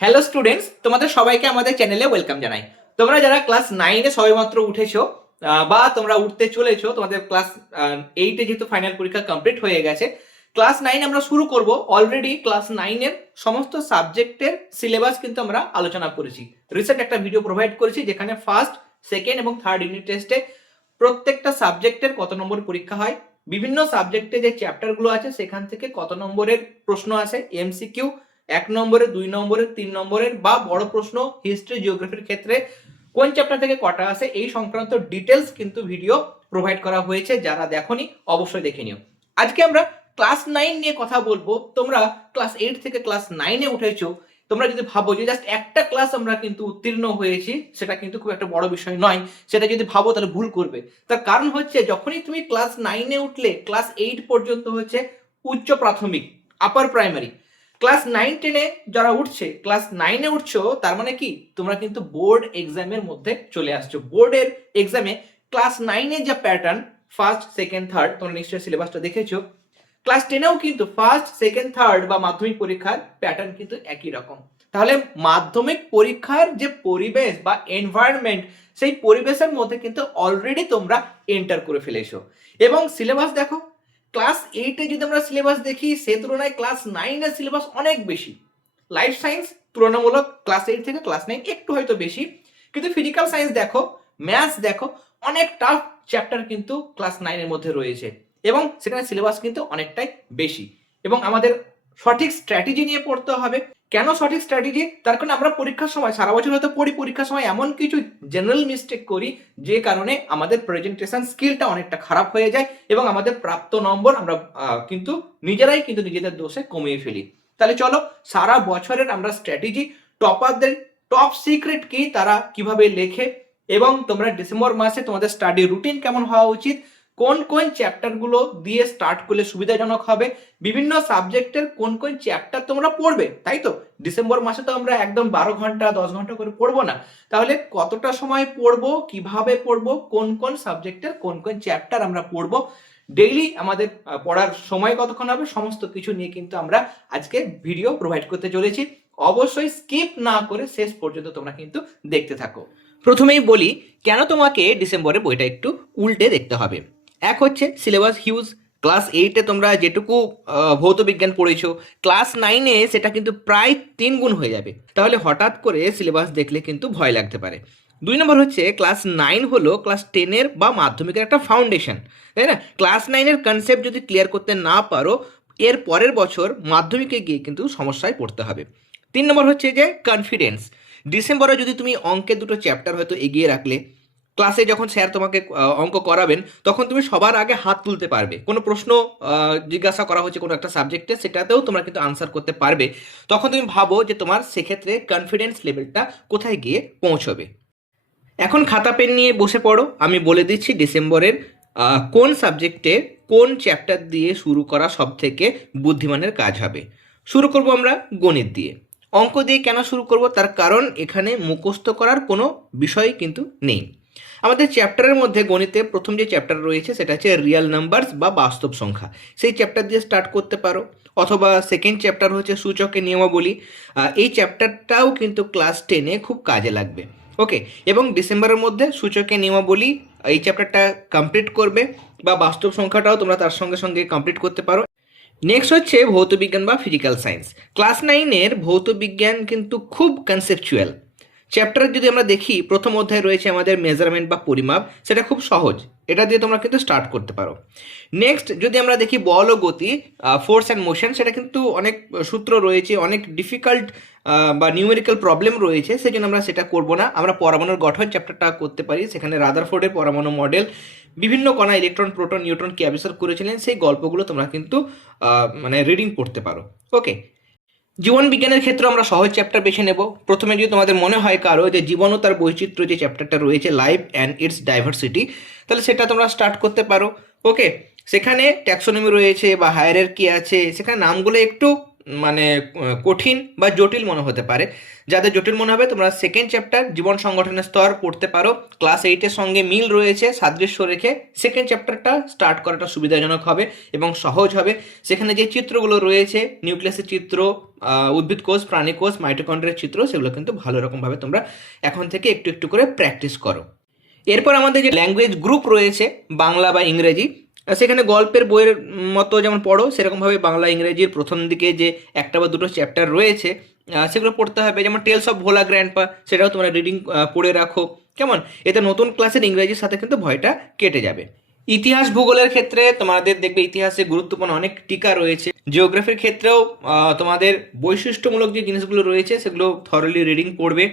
Hello students, তোমাদের সবাইকে আমাদের চ্যানেলে ওয়েলকাম জানাই। তোমরা যারা ক্লাস 9-এ সবেমাত্র উঠেছো বা তোমরা উঠতে চলেছো, তোমাদের ক্লাস 8-এ যেহেতু ফাইনাল পরীক্ষা কমপ্লিট হয়ে গেছে, ক্লাস 9 আমরা শুরু করব। অলরেডি ক্লাস 9-এর সমস্ত সাবজেক্টের সিলেবাস কিন্তু আমরা আলোচনা করেছি। রিসেন্ট একটা ভিডিও প্রোভাইড করেছি যেখানে ফার্স্ট, সেকেন্ড এবং থার্ড ইউনিট টেস্টে প্রত্যেকটা সাবজেক্টের কত নম্বর পরীক্ষা হয়, বিভিন্ন সাবজেক্টে যে চ্যাপ্টারগুলো আছে সেখান থেকে কত নম্বরের প্রশ্ন আসে, এমসিকিউ 1 নম্বরের, 2 নম্বরের, 3 নম্বরের বা বড় প্রশ্ন হিস্ট্রি জিওগ্রাফির ক্ষেত্রে কোন চ্যাপ্টার থেকে কটা আসে এই সংক্রান্ত ডিটেলস কিন্তু ভিডিও প্রোভাইড করা হয়েছে। যারা দেখোনি অবশ্যই দেখে নিও। আজকে আমরা ক্লাস 9 নিয়ে কথা বলবো। তোমরা ক্লাস 8 থেকে ক্লাস 9-এ উঠেছো, তোমরা যদি ভাবো যে জাস্ট একটা ক্লাস আমরা কিন্তু উত্তীর্ণ হয়েছি, সেটা কিন্তু খুব একটা বড় বিষয় নয়। সেটা যদি ভাবো তাহলে ভুল করবে। তার কারণ হচ্ছে যখনই তুমি ক্লাস 9-এ উঠলে ক্লাস 8 পর্যন্ত হচ্ছে উচ্চ প্রাথমিক, আপার প্রাইমারি। ক্লাস 9-10-এ যারা উঠছে, ক্লাস 9-এ উঠছো, তার মানে কি তোমরা কিন্তু বোর্ড এক্সামের মধ্যে চলে আসছো। বোর্ডের এক্সামে ক্লাস 9-এর যা প্যাটার্ন, ফার্স্ট, সেকেন্ড, থার্ড, তোমরা নিশ্চয়ই সিলেবাসটা দেখেছো। ক্লাস 10-এও কিন্তু ফার্স্ট, সেকেন্ড, থার্ড বা মাধ্যমিক পরীক্ষার প্যাটার্ন কিন্তু একই রকম। তাহলে মাধ্যমিক পরীক্ষার যে পরিবেশ বা এনভায়রনমেন্ট, সেই পরিবেশের মধ্যে কিন্তু অলরেডি তোমরা এন্টার করে ফেলেছো। এবং সিলেবাস দেখো, ক্লাস 8-এ যদি আমরা সিলেবাস দেখি সে তুলনায় ক্লাস 9-এর সিলেবাস অনেক বেশি। লাইফ সায়েন্স তুলনামূলক ক্লাস 8 থেকে ক্লাস 9 একটু হয়তো বেশি, কিন্তু ফিজিক্যাল সায়েন্স দেখো, ম্যাথস দেখো, অনেক টাফ চ্যাপ্টার কিন্তু ক্লাস 9-এর মধ্যে রয়েছে এবং সেখানে সিলেবাস কিন্তু অনেকটাই বেশি। এবং আমাদের সঠিক স্ট্র্যাটেজি নিয়ে পড়তে হবে। কেন সঠিক স্ট্র্যাটেজি? তার কারণে আমরা পরীক্ষার সময় সারা বছর হয়তো পড়ি, পরীক্ষার সময় এমন কিছু জেনারেল মিস্টেক করি যে কারণে আমাদের প্রেজেন্টেশন স্কিলটা অনেকটা খারাপ হয়ে যায় এবং আমাদের প্রাপ্ত নম্বর আমরা কিন্তু নিজেরাই কিন্তু নিজেদের দোষে কমিয়ে ফেলি। তাহলে চলো সারা বছরের আমরা স্ট্র্যাটেজি, টপারদের টপ সিক্রেট কি, তারা কিভাবে লেখে, এবং তোমরা ডিসেম্বর মাসে তোমাদের স্টাডি রুটিন কেমন হওয়া উচিত, কোন কোন চ্যাপ্টারগুলো দিয়ে স্টার্ট করলে সুবিধাজনক হবে, বিভিন্ন সাবজেক্টের কোন কোন চ্যাপ্টার তোমরা পড়বে, তাই তো ডিসেম্বর মাসে তো আমরা একদম 12 ঘন্টা 10 ঘন্টা করে পড়বো না। তাহলে কতটা সময় পড়বো, কিভাবে পড়বো, কোন কোন সাবজেক্টের কোন কোন চ্যাপ্টার আমরা পড়বো, ডেইলি আমাদের পড়ার সময় কতক্ষণ হবে, সমস্ত কিছু নিয়ে কিন্তু আমরা আজকে ভিডিও প্রোভাইড করতে চলেছি। অবশ্যই স্কিপ না করে শেষ পর্যন্ত তোমরা কিন্তু দেখতে থাকো। প্রথমেই বলি কেন তোমাকে ডিসেম্বরে বইটা একটু উল্টে দেখতে হবে। এক হচ্ছে সিলেবাস হিউজ। ক্লাস 8-এ তোমরা যেটুকু ভৌত বিজ্ঞান পড়েছো, ক্লাস 9-এ সেটা কিন্তু প্রায় 3 গুণ হয়ে যাবে। তাহলে হঠাৎ করে সিলেবাস দেখলে কিন্তু ভয় লাগতে পারে। 2 নম্বর হচ্ছে ক্লাস 9 হলো ক্লাস 10-এর বা মাধ্যমিকের একটা ফাউন্ডেশন, তাই না? ক্লাস 9-এর কনসেপ্ট যদি ক্লিয়ার করতে না পারো, এর পরের বছর মাধ্যমিকে গিয়ে কিন্তু সমস্যায় পড়তে হবে। 3 নম্বর হচ্ছে যে কনফিডেন্স। ডিসেম্বরে যদি তুমি অঙ্কের দুটো চ্যাপ্টার হয়তো এগিয়ে রাখলে, ক্লাসে যখন স্যার তোমাকে অঙ্ক করাবেন তখন তুমি সবার আগে হাত তুলতে পারবে। কোনো প্রশ্ন জিজ্ঞাসা করা হচ্ছে কোনো একটা সাবজেক্টে, সেটাতেও তোমরা কিন্তু আনসার করতে পারবে। তখন তুমি ভাবো যে তোমার সেক্ষেত্রে কনফিডেন্স লেভেলটা কোথায় গিয়ে পৌঁছবে। এখন খাতা পেন নিয়ে বসে পড়ো। আমি বলে দিচ্ছি ডিসেম্বরের কোন সাবজেক্টে কোন চ্যাপ্টার দিয়ে শুরু করা সব থেকে বুদ্ধিমানের কাজ হবে। শুরু করব আমরা গণিত দিয়ে। অঙ্ক দিয়ে কেন শুরু করব? তার কারণ এখানে মুখস্থ করার কোনো বিষয় কিন্তু নেই। আমাদের চ্যাপ্টারের মধ্যে গণিতে প্রথম যে চ্যাপ্টার রয়েছে সেটা হচ্ছে রিয়েল নাম্বারস বা বাস্তব সংখ্যা, সেই চ্যাপ্টার দিয়ে স্টার্ট করতে পারো। অথবা সেকেন্ড চ্যাপ্টার হচ্ছে সূচকের নিয়মাবলী। এই চ্যাপ্টারটাও কিন্তু ক্লাস 10-এ খুব কাজে লাগবে। ওকে, এবং ডিসেম্বরের মধ্যে সূচকের নিয়মাবলী এই চ্যাপ্টারটা কমপ্লিট করবে, বা বাস্তব সংখ্যাটাও তোমরা তার সঙ্গে সঙ্গে কমপ্লিট করতে পারো। নেক্সট হচ্ছে ভৌতবিজ্ঞান বা ফিজিক্যাল সায়েন্স। ক্লাস 9-এর ভৌতবিজ্ঞান কিন্তু খুব কনসেপচুয়াল। চ্যাপ্টার যদি আমরা দেখি, প্রথম অধ্যায় রয়েছে আমাদের মেজারমেন্ট বা পরিমাপ, সেটা খুব সহজ, এটা দিয়ে তোমরা কিন্তু স্টার্ট করতে পারো। নেক্সট যদি আমরা দেখি বল ও গতি, ফোর্স অ্যান্ড মোশন, সেটা কিন্তু অনেক সূত্র রয়েছে, অনেক ডিফিকাল্ট বা নিউমেরিক্যাল প্রবলেম রয়েছে, সেই জন্য আমরা সেটা করব না। আমরা পরমাণুর গঠন চ্যাপ্টারটা করতে পারি, সেখানে রাদারফোর্ডের পরমাণু মডেল, বিভিন্ন কণা ইলেকট্রন, প্রোটন, নিউট্রন কি আবিষ্কার করেছিলেন, সেই গল্পগুলো তোমরা কিন্তু মানে রিডিং পড়তে পারো। ওকে, জীবন বিজ্ঞানের ক্ষেত্রে আমরা সহজ চ্যাপ্টার বেছে নেব। প্রথমে যদি তোমাদের মনে হয় কারো যে জীবন ও তার বৈচিত্র্য যে চ্যাপ্টারটা রয়েছে, লাইফ অ্যান্ড ইটস ডাইভার্সিটি, তাহলে সেটা তোমরা স্টার্ট করতে পারো। ওকে, সেখানে ট্যাক্সোনমি রয়েছে বা হায়ারার্কি আছে, সেখানে নামগুলো একটু মানে কঠিন বা জটিল মনে হতে পারে। যাদের জটিল মনে হবে তোমরা সেকেন্ড চ্যাপ্টার জীবন সংগঠনের স্তর পড়তে পারো। ক্লাস 8-এর সঙ্গে মিল রয়েছে, সাদৃশ্য রেখে সেকেন্ড চ্যাপ্টারটা স্টার্ট করাটা সুবিধাজনক হবে এবং সহজ হবে। সেখানে যে চিত্রগুলো রয়েছে, নিউক্লিয়াসের চিত্র, উদ্ভিদ কোষ, প্রাণী কোষ, মাইটোকন্ড্রিয়ার চিত্র, সেগুলো কিন্তু ভালো রকমভাবে তোমরা এখন থেকে একটু একটু করে প্র্যাকটিস করো। এরপর আমাদের যে ল্যাঙ্গুয়েজ গ্রুপ রয়েছে বাংলা বা ইংরেজি, সেখানে গল্পের বইয়ের মতো যেমন পড়ো সেরকমভাবে বাংলা ইংরেজির প্রথম দিকে যে একটা বা দুটো চ্যাপ্টার রয়েছে সেগুলো পড়তে হবে। যেমন টেলস অফ ভোলা গ্র্যান্ডপা, সেটাও তোমরা রিডিং পড়ে রাখো, কেমন? এতে নতুন ক্লাসের ইংরেজির সাথে কিন্তু ভয়টা কেটে যাবে। ইতিহাস ভূগোলের ক্ষেত্রে তোমাদের দেখবে ইতিহাসে গুরুত্বপূর্ণ অনেক টিকা রয়েছে। জিওগ্রাফির ক্ষেত্রেও তোমাদের বৈশিষ্ট্যমূলক যে জিনিসগুলো রয়েছে সেগুলো থরলি রিডিং পড়বে।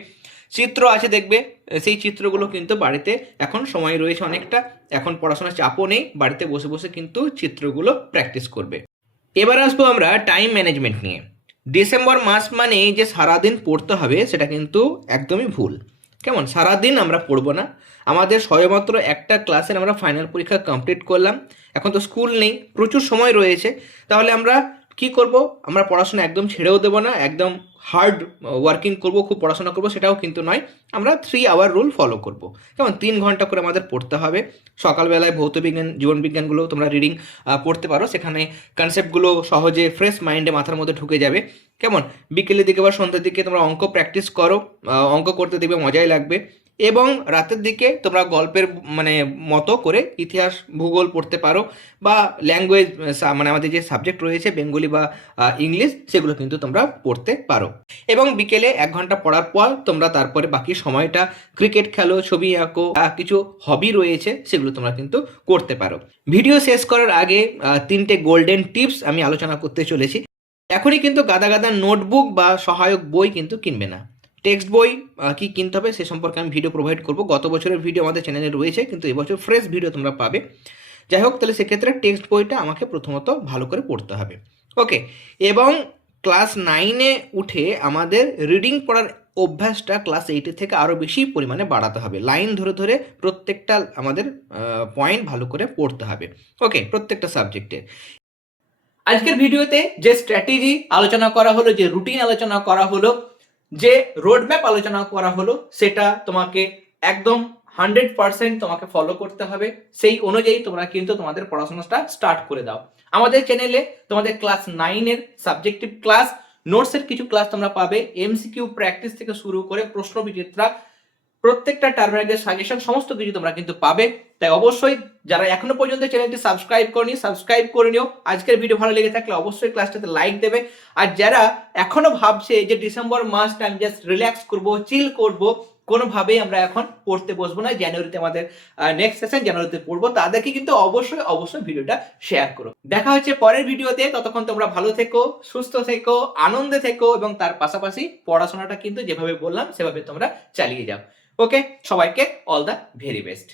চিত্র আছে দেখবে, সেই চিত্রগুলো কিন্তু বাড়িতে এখন সময় রয়েছে অনেকটা, এখন পড়াশোনার চাপও নেই, বাড়িতে বসে বসে কিন্তু চিত্রগুলো প্র্যাকটিস করবে। এবার আসবো আমরা টাইম ম্যানেজমেন্ট নিয়ে। ডিসেম্বর মাস মানে যে সারাদিন পড়তে হবে সেটা কিন্তু একদমই ভুল, কেমন? সারাদিন আমরা পড়বো না, আমাদের সবেমাত্র একটা ক্লাসের আমরা ফাইনাল পরীক্ষা কমপ্লিট করলাম, এখন তো স্কুল নেই, প্রচুর সময় রয়েছে। তাহলে আমরা কি করব? আমরা পড়াশোনা একদম ছেড়েও দেবো না, একদম হার্ড ওয়ার্কিং করব, খুব পড়াশোনা করব সেটাও কিন্তু নয়। আমরা 3 আওয়ার রুল ফলো করব, কেমন? 3 ঘন্টা করে আমাদের পড়তে হবে। সকালবেলায় ভৌতবিজ্ঞান, জীবনবিজ্ঞানগুলো তোমরা রিডিং পড়তে পারো, সেখানে কনসেপ্টগুলো সহজে ফ্রেশ মাইন্ডে মাথার মধ্যে ঢুকে যাবে, কেমন? বিকেলের দিকে বা সন্ধ্যের দিকে তোমরা অঙ্ক প্র্যাকটিস করো, অঙ্ক করতে দেখবে মজাই লাগবে। এবং রাতের দিকে তোমরা গল্পের মানে মতো করে ইতিহাস ভূগোল পড়তে পারো, বা ল্যাঙ্গুয়েজ মানে আমাদের যে সাবজেক্ট রয়েছে বেঙ্গলি বা ইংলিশ, সেগুলো কিন্তু তোমরা পড়তে পারো। এবং বিকেলে 1 ঘন্টা পড়ার পর তোমরা তারপরে বাকি সময়টা ক্রিকেট খেলো, ছবি আঁকো, কিছু হবি রয়েছে সেগুলো তোমরা কিন্তু করতে পারো। ভিডিও শেষ করার আগে 3টে গোল্ডেন টিপস আমি আলোচনা করতে চলেছি। এখনই কিন্তু গাদা গাদা নোটবুক বা সহায়ক বই কিন্তু কিনবে না। টেক্সট বই কি কিনতে হবে সে সম্পর্কে আমি ভিডিও প্রোভাইড করব। গত বছরের ভিডিও আমাদের চ্যানেলে রয়েছে, কিন্তু এবছর ফ্রেশ ভিডিও তোমরা পাবে। যাই হোক, তাহলে সেক্ষেত্রে টেক্সট বইটা আমাকে প্রথমত ভালো করে পড়তে হবে, ওকে? এবং ক্লাস 9-এ উঠে আমাদের রিডিং পড়ার অভ্যাসটা ক্লাস 8-এর থেকে আরও বেশি পরিমাণে বাড়াতে হবে। লাইন ধরে ধরে প্রত্যেকটা আমাদের পয়েন্ট ভালো করে পড়তে হবে, ওকে? প্রত্যেকটা সাবজেক্টের। আজকের ভিডিওতে যে স্ট্র্যাটেজি আলোচনা করা হলো, যে রুটিন আলোচনা করা হলো, যে রোডম্যাপ আলোচনা করা হলো, সেটা তোমাকে একদম 100% তোমাকে ফলো করতে হবে। সেই অনুযায়ী তোমরা কিন্তু তোমাদের পড়াশোনাটা স্টার্ট করে দাও। আমাদের চ্যানেলে তোমাদের ক্লাস 9-এর সাবজেক্টিভ ক্লাস, নোটসের কিছু ক্লাস তোমরা পাবে, এমসিকিউ প্র্যাকটিস থেকে শুরু করে প্রশ্ন বিচিত্রা, প্রত্যেকটা টার্মিনালের সাজেশন, সমস্ত কিছু তোমরা কিন্তু পাবে। তাই অবশ্যই যারা এখনো পর্যন্ত চ্যানেলটি সাবস্ক্রাইব করনি, সাবস্ক্রাইব করে নিও। আজকের ভিডিও ভালো লেগে থাকলে অবশ্যই ক্লাসটাতে লাইক দেবে। আর যারা এখনো ভাবছে যে ডিসেম্বর মাসটা আমি জাস্ট রিল্যাক্স করব, চিল করব, কোনোভাবেই আমরা এখন পড়তে বসবো না, জানুয়ারিতে আমাদের নেক্সট সেশন, জানুয়ারিতে পড়বো, তাদেরকে কিন্তু অবশ্যই অবশ্যই ভিডিওটা শেয়ার করো। দেখা হচ্ছে পরের ভিডিওতে, ততক্ষণ তোমরা ভালো থেকো, সুস্থ থেকো, আনন্দে থেকো, এবং তার পাশাপাশি পড়াশোনাটা কিন্তু যেভাবে বললাম সেভাবে তোমরা চালিয়ে যাও, ওকে? সবাইকে অল দ্য ভেরি বেস্ট।